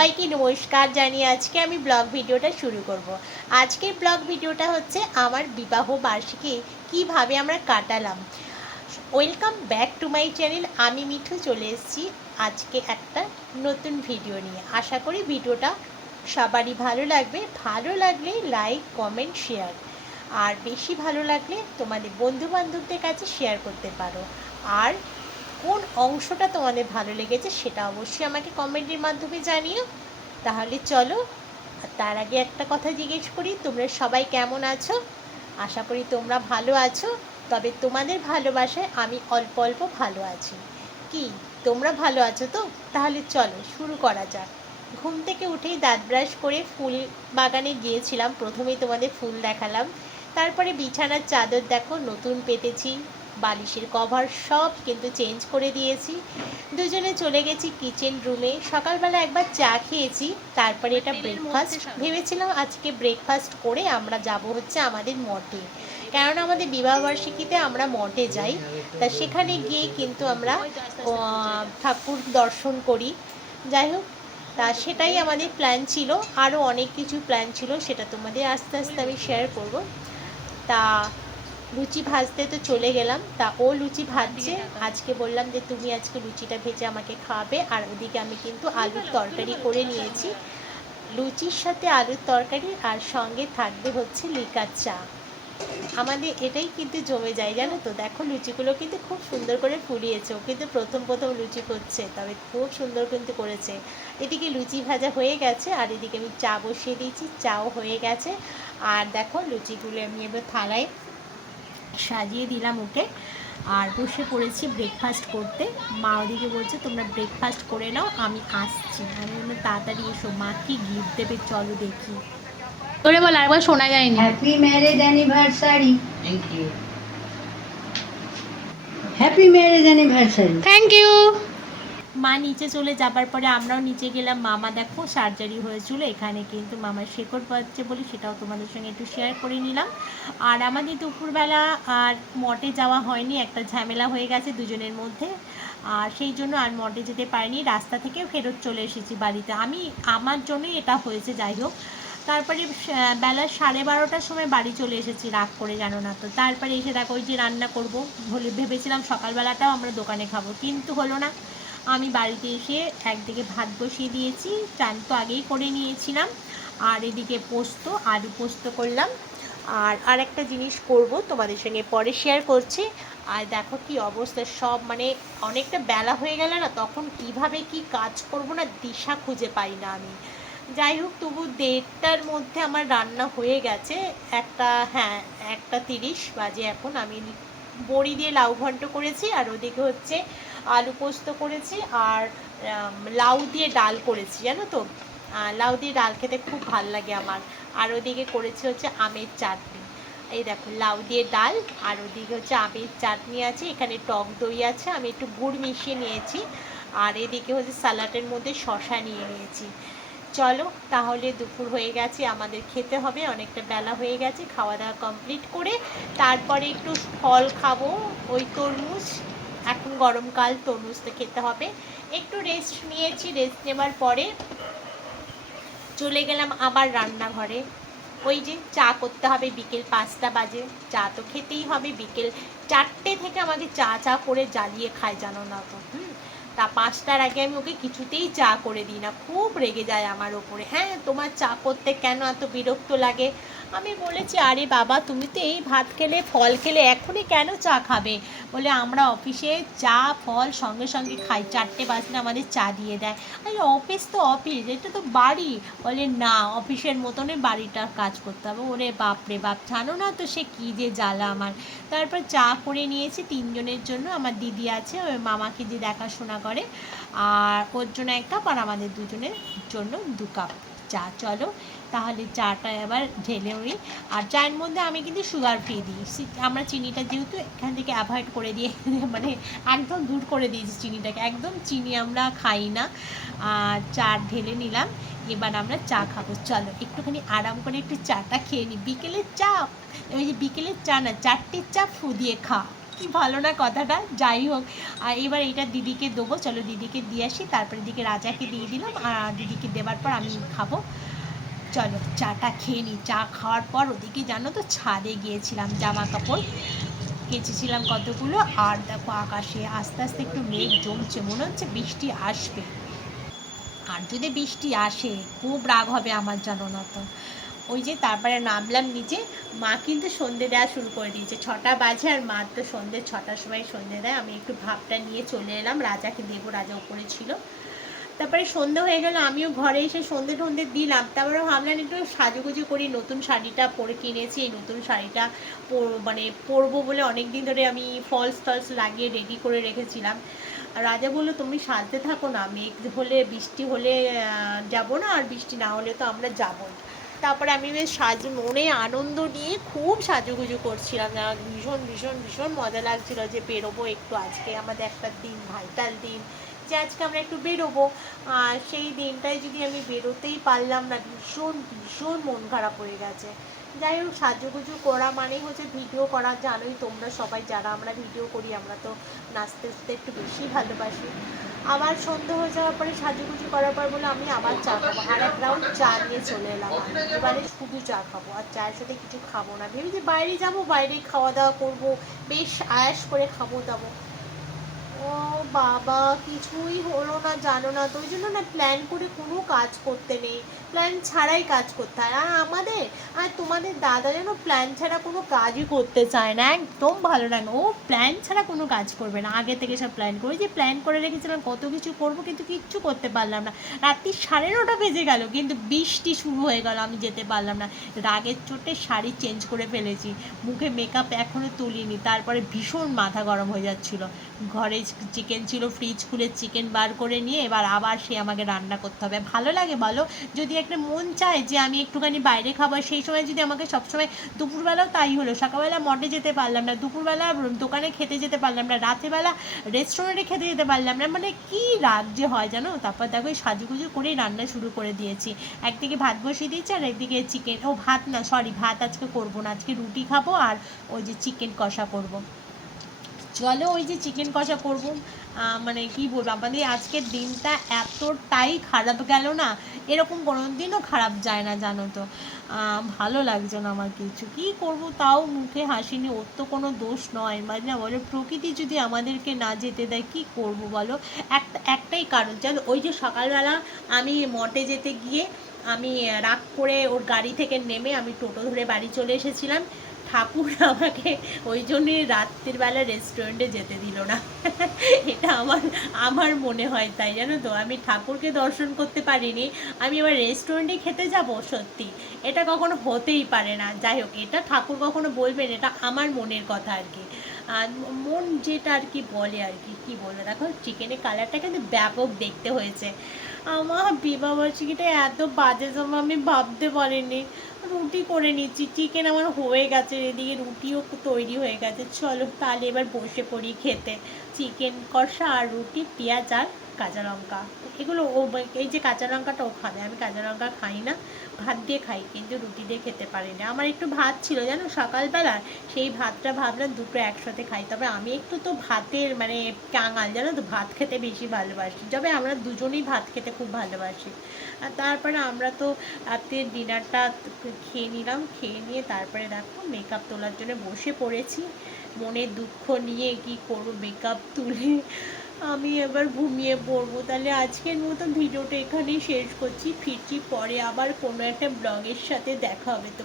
সবাইকে নমস্কার জানিয়ে আজকে আমি ব্লগ ভিডিওটা শুরু করব। আজকের ব্লগ ভিডিওটা হচ্ছে আমার বিবাহ বার্ষিকী কিভাবে আমরা কাটালাম। Welcome back to my channel. আমি মিঠু চলে এসেছি আজকে একটা নতুন ভিডিও নিয়ে। আশা করি ভিডিওটা সবারই ভালো লাগবে। ভালো লাগলে লাইক কমেন্ট শেয়ার, আর বেশি ভালো লাগলে তোমাদের বন্ধুবান্ধবদের কাছে শেয়ার করতে পারো। আর কোন অংশটা তোমাদের ভালো লেগেছে সেটা অবশ্যই আমাকে কমেন্টের মাধ্যমে জানিও। তাহলে চলো, তার আগে একটা কথা জিজ্ঞেস করি, তোমরা সবাই কেমন আছো? আশা করি তোমরা ভালো আছো। তবে তোমাদের ভালোবাসায় আমি অল্প অল্প ভালো আছি। কি তোমরা ভালো আছো তো? তাহলে চলো শুরু করা যাক। ঘুম থেকে উঠেই দাঁত ব্রাশ করে ফুল বাগানে গিয়েছিলাম। প্রথমেই তোমাদের ফুল দেখালাম। তারপরে বিছানার চাদর দেখো নতুন পেতেছি, বালিশের কভার সব কিন্তু চেঞ্জ করে দিয়েছি। দুজনে চলে গেছি কিচেন রুমে। সকালবেলা একবার চা খেয়েছি, তারপরে এটা ব্রেকফাস্ট ভেবেছিলাম আজকে ব্রেকফাস্ট করে আমরা যাব হচ্ছে আমাদের মঠে, কেননা আমাদের বিবাহবার্ষিকীতে আমরা মঠে যাই। তা সেখানে গিয়ে কিন্তু আমরা ঠাকুর দর্শন করি। যাই হোক, তা সেটাই আমাদের প্ল্যান ছিল। আরও অনেক কিছু প্ল্যান ছিল, সেটা তোমাদের আস্তে আস্তে আমি শেয়ার করব। তা লুচি ভাজতে তো চলে গেলাম। তা ও লুচি ভাজছে, আজকে বললাম যে তুমি আজকে লুচিটা ভেজে আমাকে খাওয়াবে। আর ওদিকে আমি কিন্তু আলুর তরকারি করে নিয়েছি। লুচির সাথে আলুর তরকারি আর সঙ্গে থাকবে হচ্ছে লিকার চা। আমাদের এটাই কিন্তু জমে যায়, জানো তো। দেখো লুচিগুলো কিন্তু খুব সুন্দর করে ফুলিয়েছে। ও কিন্তু প্রথম প্রথম লুচি করছে, তবে খুব সুন্দর কিন্তু করেছে। এদিকে লুচি ভাজা হয়ে গেছে, আর এদিকে আমি চা বসিয়ে দিয়েছি, চাও হয়ে গেছে। আর দেখো লুচিগুলো আমি এবার থালায় সাজিয়ে দিলাম ওকে, আর বসে পড়েছি ব্রেকফাস্ট করতে। মা ওদিকে বলছে তোমরা ব্রেকফাস্ট করে নাও, আমি আসছি। আমি বললাম তাড়াতাড়ি এসো, মা কি গিফট দেবে চলো দেখি। তোরে বল, আরেকবার শোনা যায়নি। Happy marriage anniversary. Thank you. Happy marriage anniversary. Thank you. মা নিচে চলে যাবার পরে আমরাও নিচে গেলাম। মামা দেখো সার্জারি হয়েছিল, এখানে কিন্তু মামার শেকড় পাচ্ছে বলে সেটাও তোমাদের সঙ্গে একটু শেয়ার করে নিলাম। আর আমাদের দুপুরবেলা আর মঠে যাওয়া হয়নি, একটা ঝামেলা হয়ে গেছে দুজনের মধ্যে, আর সেই জন্য আর মঠে যেতে পারিনি। রাস্তা থেকে ফেরত চলে এসেছি বাড়িতে। আমার জন্যই এটা হয়েছে। যাই হোক, তারপরে বেলা 12:30টার সময় বাড়ি চলে এসেছি রাগ করে, জানো না তো। তারপরে এসে দেখো ওই যে রান্না করবো ভেবেছিলাম, সকালবেলাটাও আমরা দোকানে খাবো, কিন্তু হলো না। আমি বাড়িতে এসে একদিকে ভাত বসিয়ে দিয়েছি, চান তো আগেই করে নিয়েছিলাম। আর এদিকে পোস্ত, আলু পোস্ত করলাম। আর একটা জিনিস করব, তোমাদের সঙ্গে পরে শেয়ার করছি। আর দেখো কি অবস্থা, সব মানে অনেকটা বেলা হয়ে গেলে না, তখন কিভাবে কি কাজ করব না দিশা খুঁজে পাই না আমি। যাই হোক, তবু 1:30টার মধ্যে আমার রান্না হয়ে গেছে। হ্যাঁ, 1:30 বাজে এখন। আমি বড়ি দিয়ে লাউ ঘন্ট করেছি, আর ওদিকে হচ্ছে আলু পোস্ত করেছি, আর লাউ দিয়ে ডাল করেছি, জানো তো। লাউ দিয়ে ডাল খেতে খুব ভাল লাগে আমার। আর ওদিকে করেছি হচ্ছে আমের চাটনি। এই দেখো লাউ দিয়ে ডাল, আর ওদিকে হচ্ছে আমের চাটনি আছে, এখানে টক দই আছে, আমি একটু গুড় মিশিয়ে নিয়েছি। আর এদিকে হচ্ছে স্যালাডের মধ্যে শসা নিয়ে নিয়েছি। চলো তাহলে, দুপুর হয়ে গেছে, আমাদের খেতে হবে, অনেকটা বেলা হয়ে গেছে। খাওয়া দাওয়া কমপ্লিট করে তারপরে একটু ফল খাবো, ওই তরমুজ। এখন গরমকাল, তরমুজ তো খেতে হবে। একটু রেস্ট নিয়েছি, রেস্ট নেবার পরে চলে গেলাম আবার রান্নাঘরে। ওই যে চা করতে হবে, বিকেল 5টা বাজে, চা তো খেতেই হবে। বিকেল 4টে থেকে আমাকে চা করে জ্বালিয়ে খায়, জানো না তো। তা 5টার আগে আমি ওকে কিছুতেই চা করে দিই না, খুব রেগে যায় আমার ওপরে। হ্যাঁ, তোমার চা করতে কেন এত বিরক্ত লাগে? আমি বলেছি আরে বাবা, তুমি তো এই ভাত খেলে ফল খেলে এখনই কেন চা খাবে? বলে আমরা অফিসে চা ফল সঙ্গে সঙ্গে খাই, 4টে বাজলে আমাদের চা দিয়ে দেয়। আরে অফিস তো অফিস, এটা তো বাড়ি। বলে না, অফিসের মতনই বাড়িটার কাজ করতে হবে। ওরে বাপ রে বাপ, জানো না তো সে কী যে জ্বালা আমার। তারপর চা করে নিয়েছি 3জনের জন্য। আমার দিদি আছে, ওই মামাকে যে দেখাশোনা করে, আর ওর জন্য 1 কাপ, আর আমাদের দুজনের জন্য 2 কাপ চা। চলো তাহলে চাটা এবার ঢেলে নিই। আর চায়ের মধ্যে আমি কিন্তু সুগার ফ্রি দিই। আমরা চিনিটা যেহেতু এখান থেকে অ্যাভয়েড করে দিয়ে মানে একদম দূর করে দিয়েছি চিনিটাকে, একদম চিনি আমরা খাই না। আর চা ঢেলে নিলাম, এবার আমরা চা খাবো। চলো একটুখানি আরাম করে একটু চাটা খেয়ে নিই। বিকেলের চা, ওই যে বিকেলের চা না, 4টের চা ফু দিয়ে খা, কি ভালো না কথাটা, যাই হোক। আর এবার এটা দিদিকে দেবো, চলো দিদিকে দিয়ে আসি, তারপরে দিকে রাজাকে দিয়ে দিলাম, আর দিদিকে দেওয়ার পর আমি খাবো। চলো চাটা খেয়ে নিই। চা খাওয়ার পর ওদিকে জানো তো ছাদে গিয়েছিলাম, জামা কাপড় কেচেছিলাম কতগুলো, আর দেখো আকাশে আস্তে আস্তে একটু মেঘ জমছে, মনে হচ্ছে বৃষ্টি আসবে। আর যদি বৃষ্টি আসে খুব রাগ হবে আমার, জানো না তো। ওই যে তারপরে নামলাম নিচে, মা কিন্তু সন্ধে দেওয়া শুরু করে দিয়েছে, 6টা বাজে, আর মা তো সন্ধে 6টার সময় সন্ধে দেয়। আমি একটু ভাবটা নিয়ে চলে এলাম, রাজাকে দেবো, রাজা উপরে ছিল। তারপরে সন্ধে হয়ে গেল, আমিও ঘরে এসে সন্ধে টন্ধে দিলাম। তারপরে ভাবলাম একটু সাজুগুজু করি, নতুন শাড়িটা পরে কিনেছি, এই নতুন শাড়িটা মানে পরবো বলে অনেক দিন ধরে আমি ফলস টলস লাগিয়ে রেডি করে রেখেছিলাম। আর রাজা বললো তুমি সাজতে থাকো না, মেঘ হলে বৃষ্টি হলে যাবো না, আর বৃষ্টি না হলে তো আমরা যাবোই। তারপরে আমি বেশ মনে আনন্দ নিয়ে খুব সাজুগুজু করছিলাম, ভীষণ ভীষণ ভীষণ মজা লাগছিলো যে বেরোবো একটু, আজকে আমাদের একটা দিন, ভাইটাল দিন, যে আজকে আমরা একটু বেরোবো। আর সেই দিনটায় যদি আমি বেরোতেই পারলাম না, ভীষণ ভীষণ মন খারাপ হয়ে গেছে। যাই হোক, সাজুগুজু করা মানেই হচ্ছে ভিডিও করা, জানোই তোমরা সবাই যারা আমরা ভিডিও করি, আমরা তো নাচতে নাচতে একটু বেশি ভালোবাসি। আবার সন্ধ্যে হয়ে যাওয়ার পরে সাজুগুজু করার পর বলে আমি আবার চা খাবো, আর এক রাউন্ড চা নিয়ে চলে এলাম। এবারে শুধু চা খাবো, আর চায়ের সাথে কিছু খাবো না, ভেবেছি বাইরে যাবো, বাইরে খাওয়া দাওয়া করবো, বেশ আয়াস করে খাবো দাবো। ও বাবা, কিছুই হলো না, জানো না তো। ওই জন্য না প্ল্যান করে কোনো কাজ করতে নেই, প্ল্যান ছাড়াই কাজ করতে হয়। আর আমাদের আর তোমাদের দাদা যেন প্ল্যান ছাড়া কোনো কাজই করতে চায় না, একদম ভালো লাগে। ও প্ল্যান ছাড়া কোনো কাজ করবে না, আগে থেকে সব প্ল্যান করে, যে প্ল্যান করে রেখেছিলাম কত কিছু করবো, কিন্তু কিচ্ছু করতে পারলাম না। রাত্রি 9:30 বেজে গেল, কিন্তু বৃষ্টি শুরু হয়ে গেল, আমি যেতে পারলাম না। রাগের চোটে শাড়ি চেঞ্জ করে ফেলেছি, মুখে মেকআপ এখনও তুলিনি, তারপরে ভীষণ মাথা গরম হয়ে যাচ্ছিলো। ঘরে চিকেন ছিল, ফ্রিজ খুলে চিকেন বার করে নিয়ে এবার আবার সে আমাকে রান্না করতে হবে। ভালো লাগে বলো, যদি একটা মন চায় যে আমি একটুখানি বাইরে খাবো, সেই সময় যদি আমাকে সবসময়, দুপুরবেলাও তাই হলো, সকালবেলা মঠে যেতে পারলাম না, দুপুরবেলা দোকানে খেতে যেতে পারলাম না, রাতেরবেলা রেস্টুরেন্টে খেতে যেতে পারলাম না, মানে কি রাগ যে হয় জানো। তারপর দেখো সাজুগুজু করেই রান্না শুরু করে দিয়েছি, একদিকে ভাত বসিয়ে দিয়েছি, আর একদিকে চিকেন, ও ভাত না, সরি, ভাত আজকে করবো না, আজকে রুটি খাবো, আর ওই যে চিকেন কষা করবো। চলো ওই যে চিকেন কষা করবো। মানে কি বলবো, আমাদের আজকের দিনটা এতটাই খারাপ গেল না, এরকম কোনো দিনও খারাপ যায় না, জানো তো। ভালো লাগছে না আমার কিছু, কী করবো, তাও মুখে হাসি নিয়ে, ওর তো কোনো দোষ নয়, মানে না বলো, প্রকৃতি যদি আমাদেরকে না যেতে দেয় কী করবো বলো। একটাই কারণ, জানো, ওই যে সকালবেলা আমি মঠে যেতে গিয়ে আমি রাগ করে ওর গাড়ি থেকে নেমে আমি টোটো ধরে বাড়ি চলে এসেছিলাম, ঠাকুর আমাকে ওই জন্যই রাত্রিবেলা রেস্টুরেন্টে যেতে দিল না। এটা আমার আমার মনে হয় তাই, জানো তো, আমি ঠাকুরকে দর্শন করতে পারিনি, আমি এবার রেস্টুরেন্টে খেতে যাব, সত্যি এটা কখনো হতেই পারে না। যাই হোক, এটা ঠাকুর কখনো বলবেন, এটা আমার মনের কথা আর কি, আর মন যেটা আর কি বলে, আর কি কী বলে। দেখো চিকেনের কালারটা কিন্তু ব্যাপক দেখতে হয়েছে। আমার বিবাহবার্ষিকীটা এত বাজে জমা আমি ভাবতে পারিনি। রুটি করে নিচ্ছি, চিকেন আমার হয়ে গেছে, এদিকে রুটিও তৈরি হয়ে গেছে। চলো তাহলে এবার বসে পড়ি খেতে, চিকেন কষা আর রুটি, পেঁয়াজ আর কাঁচা লঙ্কা, এগুলো ও, এই যে কাঁচা লঙ্কাটা ও খাবে, আমি কাঁচা লঙ্কা খাই না, ভাত দিয়ে খাই, কিন্তু রুটি দিয়ে খেতে পারি না। আমার একটু ভাত ছিল জানো সকালবেলা, সেই ভাতটা ভাবলাম দুটো একসাথে খাই। তবে আমি একটু তো ভাতের মানে কাঙাল, জানো তো, ভাত খেতে বেশি ভালোবাসি, তবে আমরা দুজনেই ভাত খেতে খুব ভালোবাসি। আর তারপরে আমরা তো রাতের ডিনারটা খেয়ে নিলাম, খেয়ে নিয়ে তারপরে দেখো মেকআপ তোলার জন্য বসে পড়েছি, মনের দুঃখ নিয়ে কি করবো, মেকআপ তুলে আমি এবার ঘুমিয়ে পড়বো। তাহলে আজকের মতো ভিডিওটা এখানেই শেষ করছি, ফিরছি পরে আবার কোনো একটা ব্লগের সাথে দেখা হবে। তো